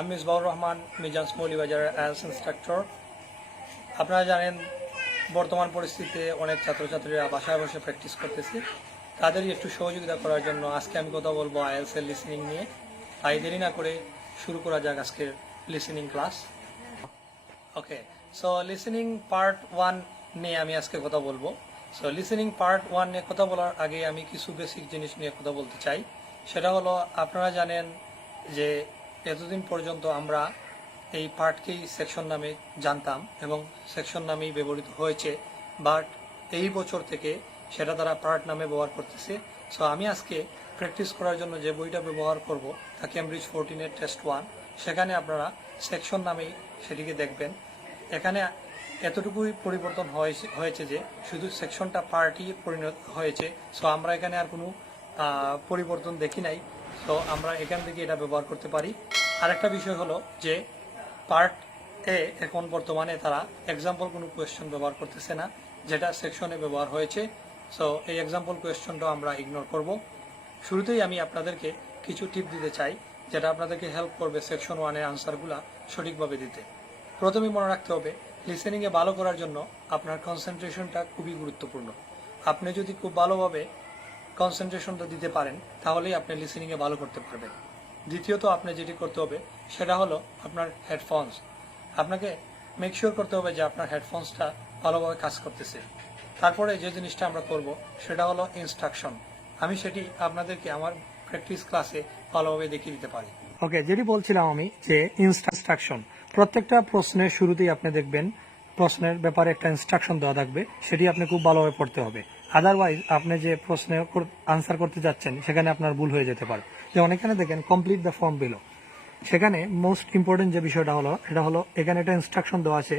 আমি Misbaur Rahman Mizan মৌলিবাজারের IELTS instructor. আপনারা জানেন বর্তমান পরিস্থিতিতে অনেক ছাত্রছাত্রীরা বাসায় বসে প্র্যাকটিস করতেছে। তাদেরই একটু সহযোগিতা করার জন্য আজকে আমি কথা বলবো আইএলটিএস এর লিসেনিং নিয়ে। তাই দেরি না করে শুরু করা যাক আজকের লিসেনিং ক্লাস। ওকে, সো লিসেনিং পার্ট 1 নিয়ে আমি আজকে কথা বলবো। সো লিসেনিং পার্ট 1 নিয়ে কথা বলার আগে আমি কিছু বেসিক জিনিস নিয়ে কথা বলতে চাই। সেটা হলো, আপনারা জানেন যে এতদিন পর্যন্ত আমরা এই পার্টকেই সেকশন নামে জানতাম এবং সেকশন নামেই ব্যবহৃত হয়েছে, বাট এই বছর থেকে সেটা তারা পার্ট নামে ব্যবহার করতেছে। সো আমি আজকে প্র্যাকটিস করার জন্য যে বইটা ব্যবহার করব তা কেমব্রিজ 14-এর টেস্ট 1। সেখানে আপনারা সেকশন নামেই সেটিকে দেখবেন। এখানে এতটুকুই পরিবর্তন হয়েছে যে শুধু সেকশনটা পার্টই পরিণত হয়েছে। সো আমরা এখানে আর কোনো পরিবর্তন দেখি নাই। তো আমরা এখান থেকে এটা ব্যবহার করতে পারি। আরেকটা বিষয় হলো যে পার্ট এ এখন বর্তমানে তারা এক্সাম্পল কোনো কোয়েশ্চন ব্যবহার করতেছে না, যেটা সেকশনে ব্যবহার হয়েছে। সো এই এক্সাম্পল কোয়েশ্চনটাও আমরা ইগনোর করব। শুরুতেই আমি আপনাদেরকে কিছু টিপ দিতে চাই, যেটা আপনাদেরকে হেল্প করবে সেকশন 1-এর আনসারগুলা সঠিকভাবে দিতে। প্রথমেই মনে রাখতে হবে, লিসেনিংয়ে ভালো করার জন্য আপনার কনসেন্ট্রেশনটা খুবই গুরুত্বপূর্ণ। আপনি যদি খুব ভালোভাবে কনসেন্ট্রেশনটা দিতে পারেন তাহলেই আপনি লিসেনিংয়ে ভালো করতে পারবেন। দ্বিতীয়ত আপনি যেটি করতে হবে সেটা হলো আপনার হেডফোনস। আপনাকে মেক শিওর করতে হবে যে আপনার হেডফোনসটা ভালোভাবে কাজ করতেছে। তারপরে যে জিনিসটা আমরা করব সেটা হলো ইনস্ট্রাকশন। আমি সেটি আপনাদেরকে আমার প্র্যাকটিস ক্লাসে ভালোভাবে দেখিয়ে দিতে পারি। ওকে, যেটি বলছিলাম আমি যে ইনস্ট্রাকশন, প্রত্যেকটা প্রশ্নের শুরুতেই আপনি দেখবেন প্রশ্নের ব্যাপারে একটা ইনস্ট্রাকশন দেওয়া থাকবে, সেটি আপনি খুব ভালোভাবে পড়তে হবে। আদারওয়াইজ আপনি যে প্রশ্নের আনসার করতে যাচ্ছেন সেখানে আপনার ভুল হয়ে যেতে পারে। যেমন এখানে দেখেন কমপ্লিট দ্য ফর্ম বিলো, সেখানে মোস্ট ইম্পর্টেন্ট যে বিষয়টা হলো এটা হলো এখানে একটা ইনস্ট্রাকশন দেওয়া আছে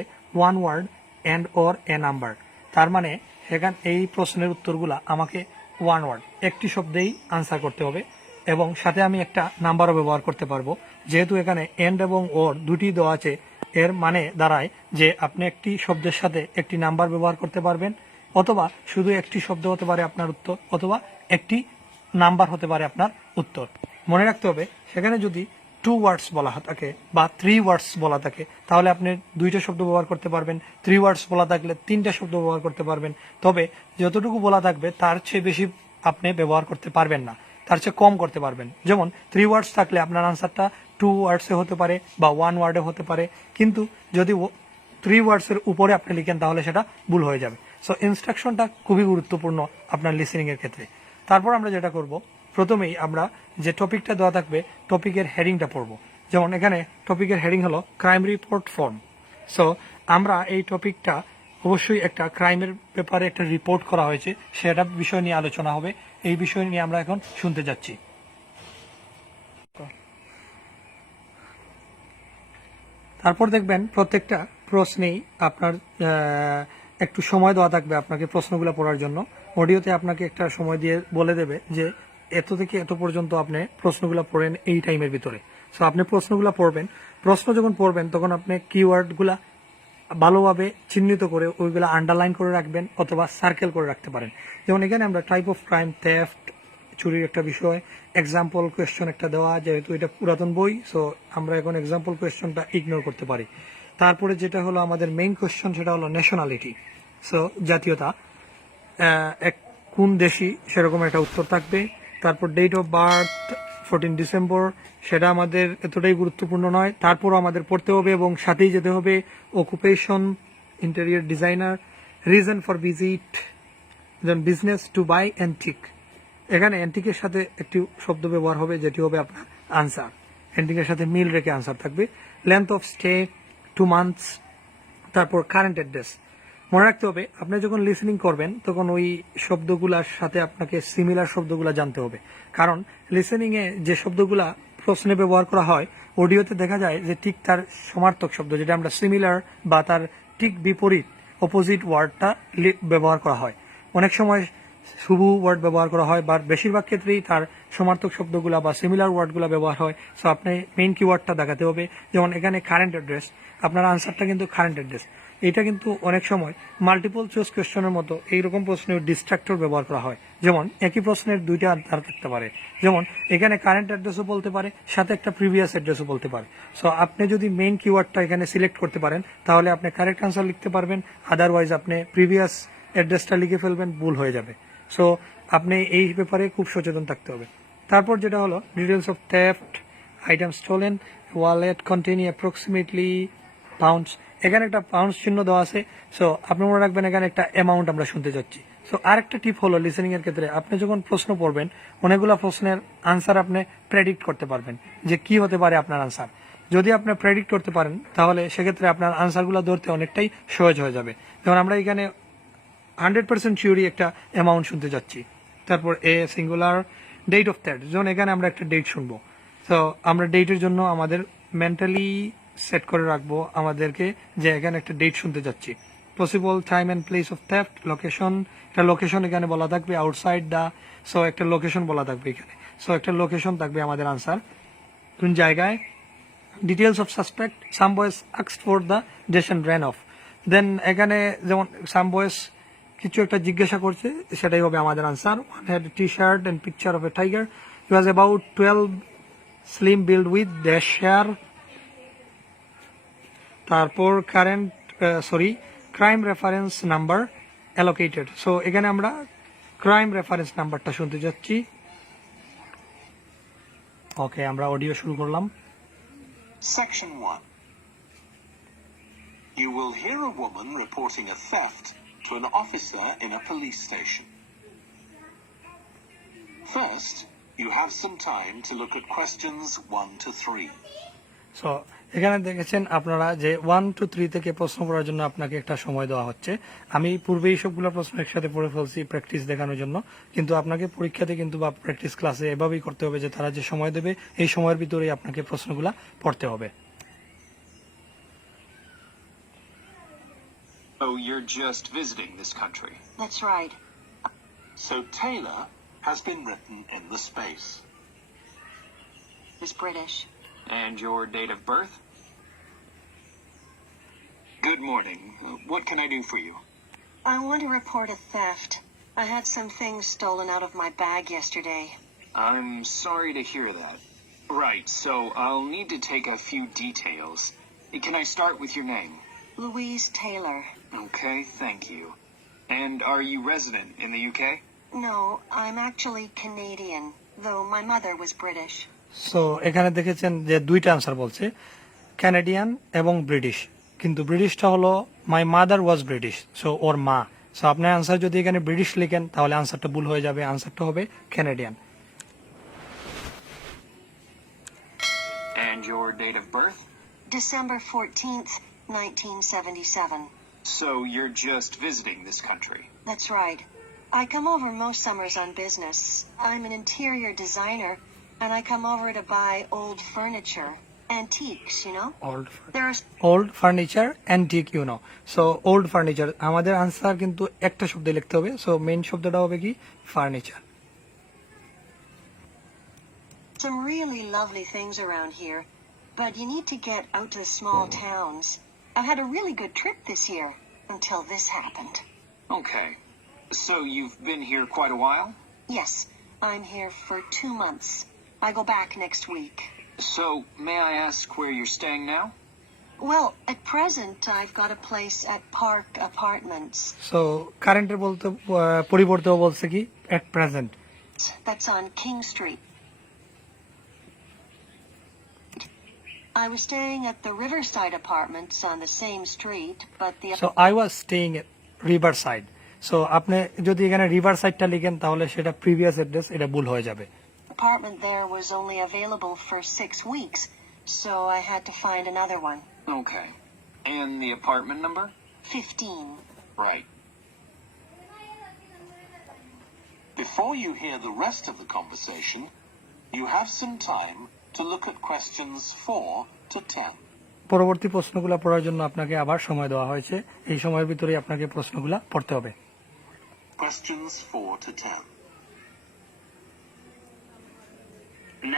1 word and or a number. তার মানে এখানে এই প্রশ্নের উত্তরগুলা আমাকে 1 ওয়ার্ড একটি শব্দেই আনসার করতে হবে এবং সাথে আমি একটা নাম্বারও ব্যবহার করতে পারবো। যেহেতু এখানে এন্ড এবং ওর দুটি দেওয়া আছে, এর মানে দাঁড়ায় যে আপনি একটি শব্দের সাথে একটি নাম্বার ব্যবহার করতে পারবেন, অথবা শুধু একটি শব্দ হতে পারে আপনার উত্তর, অথবা একটি নাম্বার হতে পারে আপনার উত্তর। মনে রাখতে হবে, সেখানে যদি 2 ওয়ার্ডস বলা থাকে বা 3 ওয়ার্ডস বলা থাকে তাহলে আপনি 2টা শব্দ ব্যবহার করতে পারবেন। 3 ওয়ার্ডস বলা থাকলে 3টা শব্দ ব্যবহার করতে পারবেন। তবে যতটুকু বলা থাকবে তার চেয়ে বেশি আপনি ব্যবহার করতে পারবেন না, তার চেয়ে কম করতে পারবেন। যেমন 3 ওয়ার্ডস থাকলে আপনার আনসারটা 2 ওয়ার্ডসে হতে পারে বা 1 ওয়ার্ডে হতে পারে, কিন্তু যদি 3 ওয়ার্ডসের উপরে আপনি লিখেন তাহলে সেটা ভুল হয়ে যাবে। সো ইনস্ট্রাকশনটা খুবই গুরুত্বপূর্ণ আপনার লিসেনিং এর ক্ষেত্রে। তারপর আমরা যেটা করব, প্রথমেই আমরা যে টপিকটা দেওয়া থাকবে টপিকের হেডিংটা পড়ব। যেমন এখানে টপিকের হেডিং হলো ক্রাইম রিপোর্ট ফর্ম। সো আমরা এই টপিকটা অবশ্যই একটা ক্রাইমের ব্যাপারে একটা রিপোর্ট করা হয়েছে, সেটা বিষয় নিয়ে আলোচনা হবে। এই বিষয় নিয়ে আমরা এখন শুনতে যাচ্ছি। তারপর দেখবেন প্রত্যেকটা প্রশ্নেই আপনার একটু সময় দেওয়া থাকবে আপনাকে প্রশ্নগুলো পড়ার জন্য। অডিওতে আপনাকে একটা সময় দিয়ে বলে দেবে যে এত থেকে এত পর্যন্ত আপনি প্রশ্নগুলো পড়েন এই টাইমের ভিতরে। সো আপনি প্রশ্নগুলো পড়বেন। প্রশ্ন যখন পড়বেন তখন আপনি কিওয়ার্ডগুলা ভালোভাবে চিহ্নিত করে ওইগুলো আন্ডারলাইন করে রাখবেন অথবা সার্কেল করে রাখতে পারেন। যেমন এখানে আমরা টাইপ অফ ক্রাইম, থেফট, চুরির একটা বিষয়, এক্সাম্পল কোয়েশ্চন একটা দেওয়া, যেহেতু এটা পুরাতন বই, সো আমরা এখন এক্সাম্পল কোয়েশ্চনটা ইগনোর করতে পারি। তারপরে যেটা হলো আমাদের মেইন কোয়েশ্চন, সেটা হলো ন্যাশনালিটি। সো জাতীয়তা, কোন দেশি সেরকম একটা উত্তর থাকবে। তারপর ডেট অফ বার্থ 14 ডিসেম্বর, সেটা আমাদের এতটাই গুরুত্বপূর্ণ নয়, তারপরও আমাদের পড়তে হবে এবং সাথেই যেতে হবে। Occupation, interior designer, reason for visit, then business to buy antique. এখানে অ্যান্টিকের সাথে একটি শব্দ ব্যবহার হবে যেটি হবে আপনার আনসার। অ্যান্টিকের সাথে মিল রেখে আনসার থাকবে। Length of stay 2 months. তারপর কারেন্ট অ্যাড্রেস। মনে রাখতে হবে, আপনি যখন লিসেনিং করবেন তখন ওই শব্দগুলার সাথে আপনাকে সিমিলার শব্দগুলা জানতে হবে, কারণ লিসেনিংয়ে যে শব্দগুলা প্রশ্নে ব্যবহার করা হয় অডিওতে দেখা যায় যে ঠিক তার সমার্থক শব্দ, যেটা আমরা সিমিলার বা তার ঠিক বিপরীত অপোজিট ওয়ার্ডটা ব্যবহার করা হয়। অনেক সময় শুভ ওয়ার্ড ব্যবহার করা হয়, বা বেশিরভাগ ক্ষেত্রেই তার সমার্থক শব্দগুলা বা সিমিলার ওয়ার্ডগুলা ব্যবহার হয়। সো আপনি মেইন কিওয়ার্ডটা দেখাতে হবে। যেমন এখানে কারেন্ট অ্যাড্রেস, আপনার আনসারটা কিন্তু কারেন্ট অ্যাড্রেস। এটা কিন্তু অনেক সময় মাল্টিপল চয়েস কোয়েশ্চেনের মতো এইরকম প্রশ্নের ডিস্ট্রাক্টর ব্যবহার করা হয়। যেমন একই প্রশ্নের দুইটা আনসার থাকতে পারে, যেমন এখানে কারেন্ট অ্যাড্রেসও বলতে পারে, সাথে একটা প্রিভিয়াস অ্যাড্রেসও বলতে পারে। সো আপনি যদি মেইন কিওয়ার্ডটা এখানে সিলেক্ট করতে পারেন তাহলে আপনি কারেক্ট আনসার লিখতে পারবেন, আদারওয়াইজ আপনি প্রিভিয়াস অ্যাড্রেসটা লিখে ফেলবেন, ভুল হয়ে যাবে। সো আপনি এই ব্যাপারে খুব সচেতন থাকতে হবে। তারপর যেটা হলো details of theft, item stolen, wallet containing approximately pounds. এখানে একটা পাউন্ডস চিহ্ন দেওয়া আছে। সো আপনি মনে রাখবেন এখানে একটা অ্যামাউন্ট আমরা শুনতে যাচ্ছি। সো আরেকটা টিপ হলো লিসেনিং এর ক্ষেত্রে, আপনি যখন প্রশ্ন পড়বেন অনেকগুলো প্রশ্নের আনসার আপনি প্রেডিক্ট করতে পারবেন যে কি হতে পারে আপনার আনসার। যদি আপনি প্রেডিক্ট করতে পারেন তাহলে সেক্ষেত্রে আপনার আনসারগুলো ধরতে অনেকটাই সহজ হয়ে যাবে। যেমন আমরা এখানে 100% শিওরই একটা অ্যামাউন্ট শুনতে যাচ্ছি। তারপর a singular date of that, যেমন এখানে আমরা একটা ডেট শুনবো। তো আমরা ডেটের জন্য আমাদের মেন্টালি সেট করে রাখবো আমাদেরকে যে এখানে একটা ডেট শুনতে যাচ্ছি। Possible time and place of theft, location, একটা লোকেশন এখানে বলা থাকবে, আউটসাইড দা। সো একটা লোকেশন বলা থাকবে এখানে। সো একটা লোকেশন থাকবে আমাদের আনসার কোন জায়গায়। Details of suspect, some boys asked for the ডেশন র্যান অফ। দেন এখানে যেমন সাম বয়েস কিছু একটা জিজ্ঞাসা করছে, সেটাই হবে আমাদের answer. One had T shirt and picture of a tiger, he was about 12, slim build with dash hair. তারপর crime reference number allocated. So এখানে আমরা ক্রাইম রেফারেন্স নাম্বারটা শুনতে যাচ্ছি। ওকে, আমরা অডিও শুরু করলাম। Section 1. You will hear a woman reporting a theft to an officer in a police station. First, you have some time to look at questions 1 to 3. So এখানে দেখেছেন আপনারা যে 1 to 3 থেকে প্রশ্ন পড়ার জন্য আপনাকে একটা সময় দেওয়া হচ্ছে। আমি পূর্বেই সবগুলো প্রশ্ন একসাথে পড়ে ফেলছি প্র্যাকটিস দেখানোর জন্য, কিন্তু আপনাকে পরীক্ষাতে কিন্তু বা প্র্যাকটিস ক্লাসে এভাবেই করতে হবে যে তারা যে সময় দেবে এই সময়ের ভিতরেই আপনাকে প্রশ্নগুলা পড়তে হবে। Oh, you're just visiting this country. That's right. So Taylor has been written in the space. Is British. And your date of birth? Good morning. What can I do for you? I want to report a theft. I had some things stolen out of my bag yesterday. I'm sorry to hear that. Right, so I'll need to take a few details. Can I start with your name? Louise Taylor. Okay, thank you. And are you resident in the UK? No, I'm actually Canadian, though my mother was British. So এখানে দেখেছেন যে দুইটা answer বলছে, Canadian এবং British, কিন্তু ব্রিটিশটা হলো my mother was British, so ওর মা। সো আপনার আনসার যদি এখানে ব্রিটিশ লিখেন তাহলে আনসারটা ভুল হয়ে যাবে, আনসারটা হবে Canadian. And your date of birth? December 14th, 1977. So you're just visiting this country? That's right. I come over most summers on business. I'm an interior designer, and I come over to buy old furniture. Antiques, you know? Old furniture, antique, you know. So old furniture, আমাদের answer কিন্তু একটা শব্দে লিখতে হবে। So main শব্দটা হবে কি furniture. Some really lovely things around here, but you need to get out to the small towns. I've had a really good trip this year until this happened. Okay. So you've been here quite a while? Yes, I'm here for 2 months. I go back next week. So, may I ask where you're staying now? Well, at present, I've got a place at Park Apartments. So কারেন্টের বলতে পরিবর্তেও বলছে কি at present. That's on King Street. I was staying at the Riverside Apartments on the same street, but the So I was staying at Riverside. So আপনি যদি এখানে রিভারসাইডটা লিখেন তাহলে সেটা প্রিভিয়াস অ্যাড্রেস, এটা ভুল হয়ে যাবে। apartment there was only available for 6 weeks, so I had to find another one. Okay. And the apartment number? 15. Right. Before you hear the rest of the conversation, you have some time to look at questions 4 to 10. পরবর্তী প্রশ্নগুলো পড়ার জন্য আপনাকে আবার সময় দেওয়া হয়েছে, এই সময়ের ভিতরেই আপনাকে প্রশ্নগুলো পড়তে হবে। Questions 4 to 10.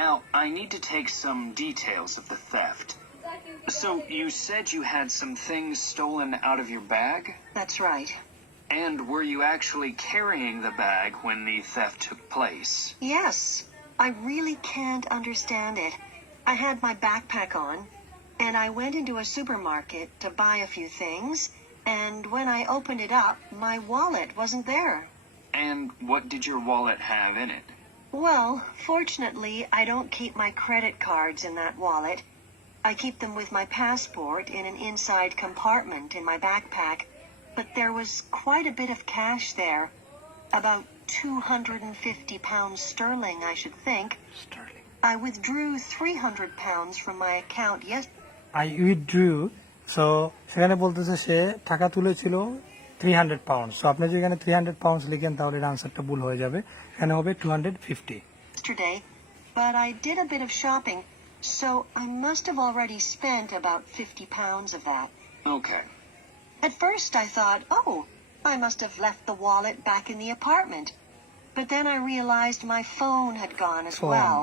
Now, I need to take some details of the theft. So you said you had some things stolen out of your bag? That's right. And were you actually carrying the bag when the theft took place? Yes, I really can't understand it. I had my backpack on, and I went into a supermarket to buy a few things, and when I opened it up, my wallet wasn't there. And what did your wallet have in it? Well, fortunately, I don't keep my credit cards in that wallet. I keep them with my passport in an inside compartment in my backpack, but there was quite a bit of cash there. About 250 pounds sterling, I should think. Sterling. I withdrew 300 pounds from my account I withdrew. So সেখানে বলতেছে সে টাকা তুলেছিল 300 pound. So আপনি যদি এখানে 300 pounds লিখেন তাহলে এর আনসারটা ভুল হয়ে যাবে। এখানে হবে 250। yesterday, but I did a bit of shopping, so I must have already spent about 50 pounds of that. Okay. At first I thought, oh, I must have left the wallet back in the apartment. But then I realized my phone had gone as well.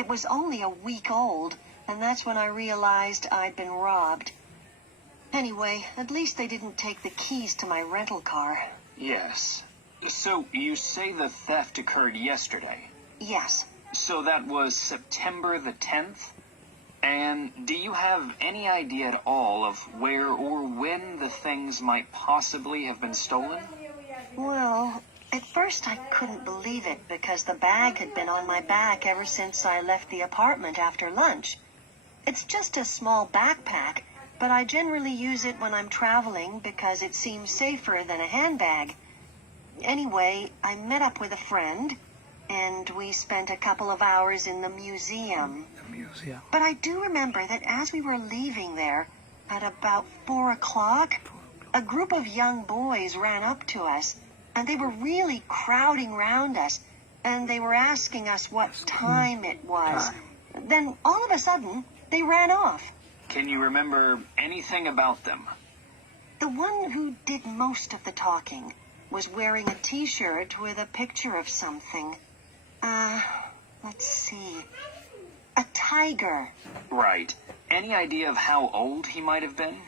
It was only a week old, and that's when I realized I'd been robbed. Anyway, at least they didn't take the keys to my rental car. Yes. So you say the theft occurred yesterday? Yes. So that was September the 10th? And do you have any idea at all of where or when the things might possibly have been stolen? Well, at first I couldn't believe it because the bag had been on my back ever since I left the apartment after lunch. It's just a small backpack, but I generally use it when I'm traveling because it seems safer than a handbag. Anyway, I met up with a friend, and we spent a couple of hours in the museum. But I do remember that as we were leaving there, at about 4 o'clock, a group of young boys ran up to us, and they were really crowding round us, and they were asking us what time it was. Then, all of a sudden, they ran off. Can you remember anything about them? The one who did most of the talking was wearing a t-shirt with a picture of something. Let's see. A tiger. Right. Any idea of how old he might have been?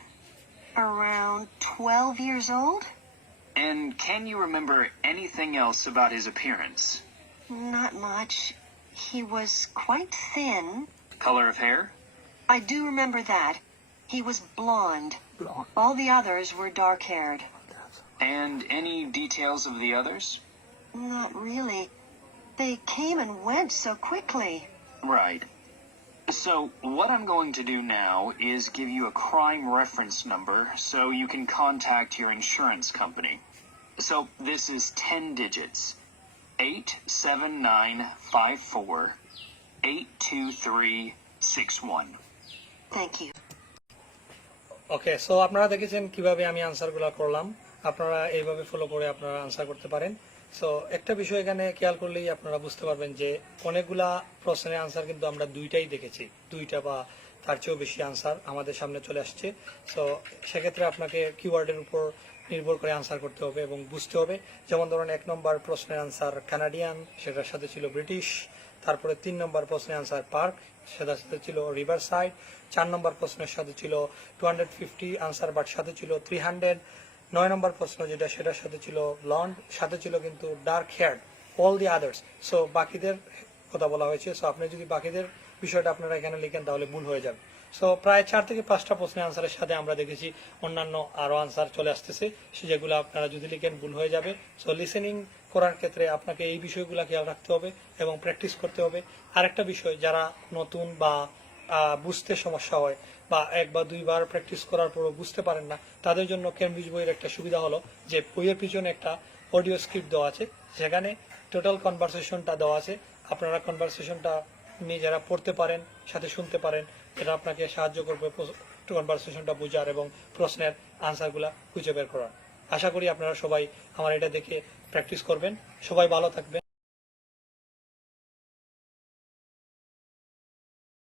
Around 12 years old? And can you remember anything else about his appearance? Not much. He was quite thin. Color of hair? I do remember that. He was blonde. All the others were dark-haired. And any details of the others? Not really. They came and went so quickly. Right. So what I'm going to do now is give you a crime reference number so you can contact your insurance company. So this is 10 digits. 87954-82361. Thank you. Okay, so আপনারা দেখেছেন কিভাবে আমি আনসারগুলো করলাম। আপনারা এইভাবে follow করে আপনারা answer করতে পারেন। সো একটা বিষয় এখানে খেয়াল করলেই আপনারা বুঝতে পারবেন যে অনেকগুলা প্রশ্নের আনসার কিন্তু আমরা দুইটাই দেখেছি, দুইটা বা তার চেয়েও বেশি আনসার আমাদের সামনে চলে আসছে। সো সেক্ষেত্রে আপনাকে কিওয়ার্ডের উপর নির্ভর করে আনসার করতে হবে এবং বুঝতে হবে। যেমন ধরুন 1 নম্বর প্রশ্নের আনসার কানাডিয়ান, সেটার সাথে ছিল ব্রিটিশ। তারপরে 3 নম্বর প্রশ্নের আনসার পার্ক, সেটার সাথে ছিল রিভার সাইড। 4 নম্বর প্রশ্নের সাথে ছিল 250 আনসার, বাট সাথে ছিল 300। 9 নম্বর প্রশ্ন যেটা, সেটার সাথে ছিল ব্লন্ড, সাথে ছিল কিন্তু dark hair, all the others. So বাকিদের কথা বলা হয়েছে। সো আপনি যদি বাকিদের বিষয়টা আপনারা এখানে লিখেন তাহলে ভুল হয়ে যাবে। সো প্রায় 4 থেকে 5টা প্রশ্নের আনসারের সাথে আমরা দেখেছি অন্যান্য আরো আনসার চলে আসতেছে, যেগুলো আপনারা যদি লিখেন ভুল হয়ে যাবে। সো লিসেনিং করার ক্ষেত্রে আপনাকে এই বিষয়গুলো খেয়াল রাখতে হবে এবং প্র্যাকটিস করতে হবে। আরেকটা বিষয়, যারা নতুন বা বুঝতে সমস্যা হয় বা 1 বা 2 বার প্র্যাকটিস করার পরও বুঝতে পারেন না, তাদের জন্য কেমব্রিজ বইয়ের একটা সুবিধা হলো যে বইয়ের পিছনে একটা অডিও স্ক্রিপ্ট দেওয়া আছে, সেখানে টোটাল কনভারসেশনটা দেওয়া আছে। আপনারা কনভারসেশনটা নিজেরা পড়তে পারেন, সাথে শুনতে পারেন। এটা আপনাকে সাহায্য করবে কনভারসেশনটা বোঝার এবং প্রশ্নের আনসারগুলা খুঁজে বের করার। আশা করি আপনারা সবাই আমার এটা দেখে প্র্যাকটিস করবেন। সবাই ভালো থাকবেন।